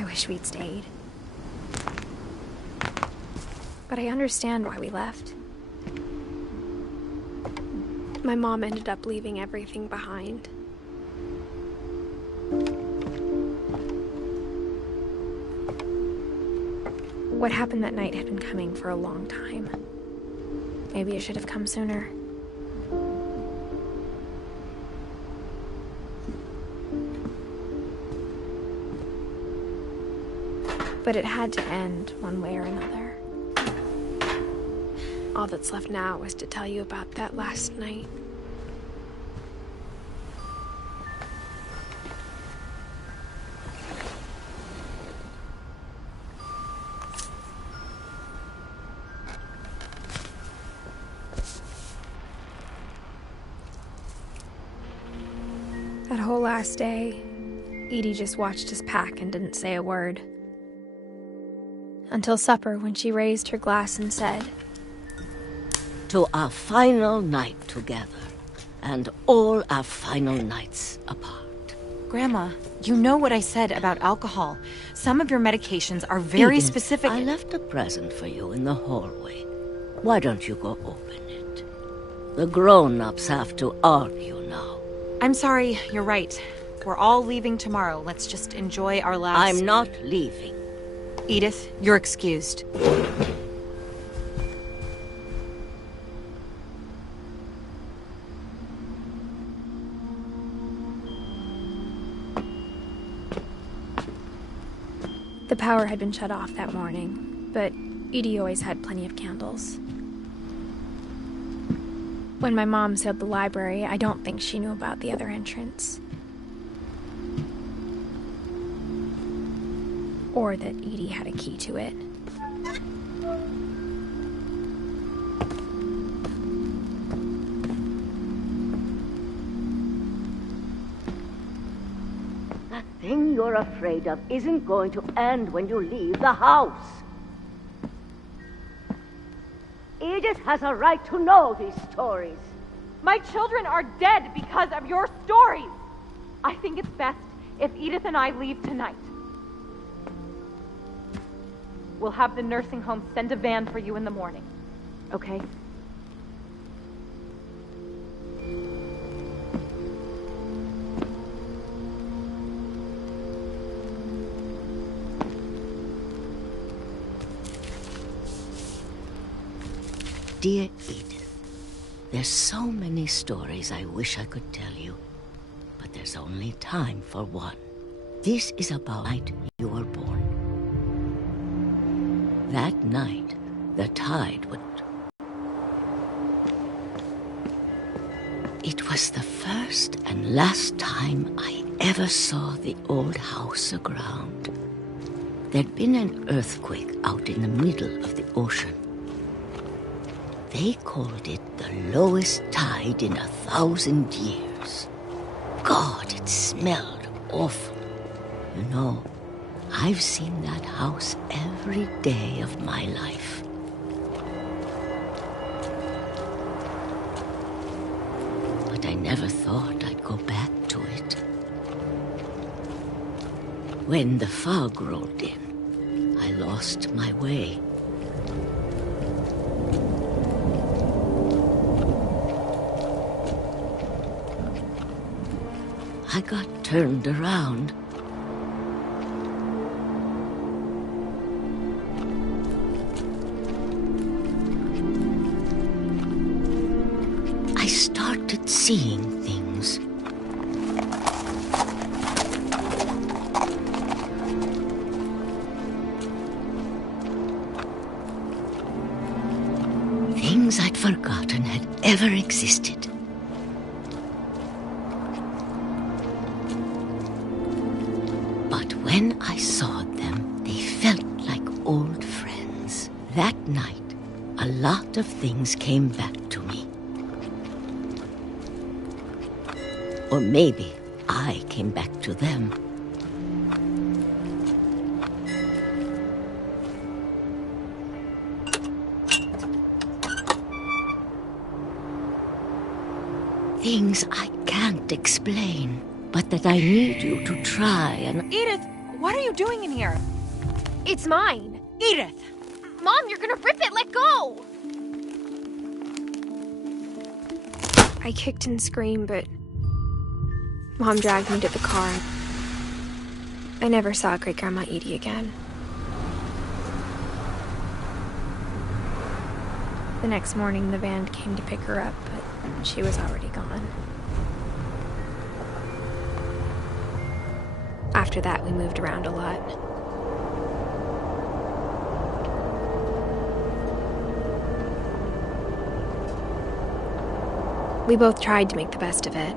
I wish we'd stayed. But I understand why we left. My mom ended up leaving everything behind. What happened that night had been coming for a long time. Maybe it should have come sooner. But it had to end one way or another. All that's left now is to tell you about that last night. That whole last day, Edie just watched us pack and didn't say a word. Until supper, when she raised her glass and said, "To our final night together, and all our final nights apart." Grandma, you know what I said about alcohol. Some of your medications are very Edith, specific. I left a present for you in the hallway. Why don't you go open it? The grown-ups have to argue now. I'm sorry, you're right. We're all leaving tomorrow. Let's just enjoy our last... I'm not leaving. Edith, you're excused. The power had been shut off that morning, but Edie always had plenty of candles. When my mom sealed the library, I don't think she knew about the other entrance. Or that Edie had a key to it. That thing you're afraid of isn't going to end when you leave the house. Edith has a right to know these stories. My children are dead because of your stories. I think it's best if Edith and I leave tonight. We'll have the nursing home send a van for you in the morning, okay? Dear Edith, there's so many stories I wish I could tell you, but there's only time for one. This is about the night you were born. That night, the tide would... It was the first and last time I ever saw the old house aground. There'd been an earthquake out in the middle of the ocean. They called it the lowest tide in 1,000 years. God, it smelled awful. You know, I've seen that house every day of my life. But I never thought I'd go back to it. When the fog rolled in, I lost my way. I got turned around. I started seeing things. Things I'd forgotten had ever existed. When I saw them, they felt like old friends. That night, a lot of things came back to me. Or maybe I came back to them. Things I can't explain, but that I need you to try and... Edith, What are you doing in here? It's mine. Edith! Mom, you're gonna rip it! Let go! I kicked and screamed, but Mom dragged me to the car. I never saw Great-Grandma Edie again. The next morning, the van came to pick her up, but she was already gone. After that, we moved around a lot. We both tried to make the best of it.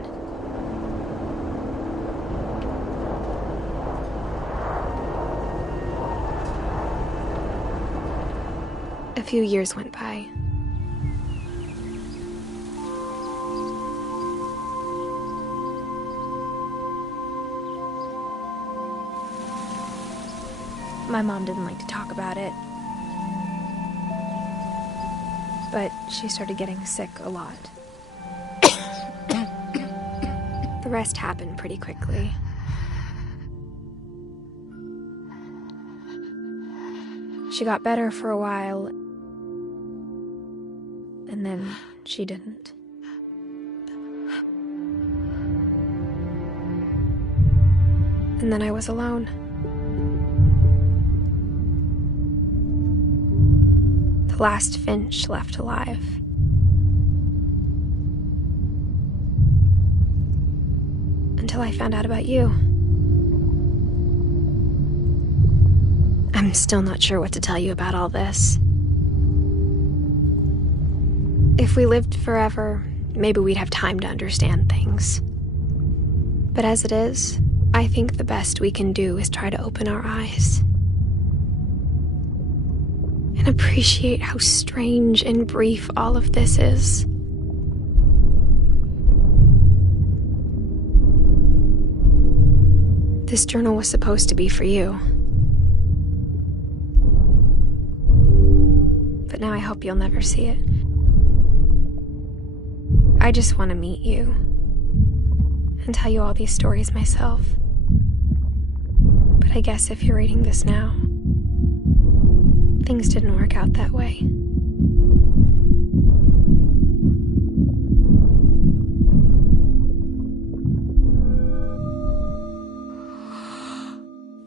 A few years went by. My mom didn't like to talk about it, but she started getting sick a lot. The rest happened pretty quickly. She got better for a while, and then she didn't. And then I was alone. The last Finch left alive. Until I found out about you. I'm still not sure what to tell you about all this. If we lived forever, maybe we'd have time to understand things. But as it is, I think the best we can do is try to open our eyes. And appreciate how strange and brief all of this is. This journal was supposed to be for you. But now I hope you'll never see it. I just want to meet you and tell you all these stories myself. But I guess if you're reading this now, things didn't work out that way.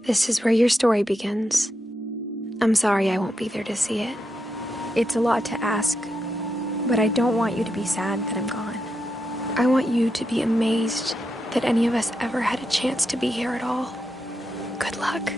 This is where your story begins. I'm sorry I won't be there to see it. It's a lot to ask, but I don't want you to be sad that I'm gone. I want you to be amazed that any of us ever had a chance to be here at all. Good luck.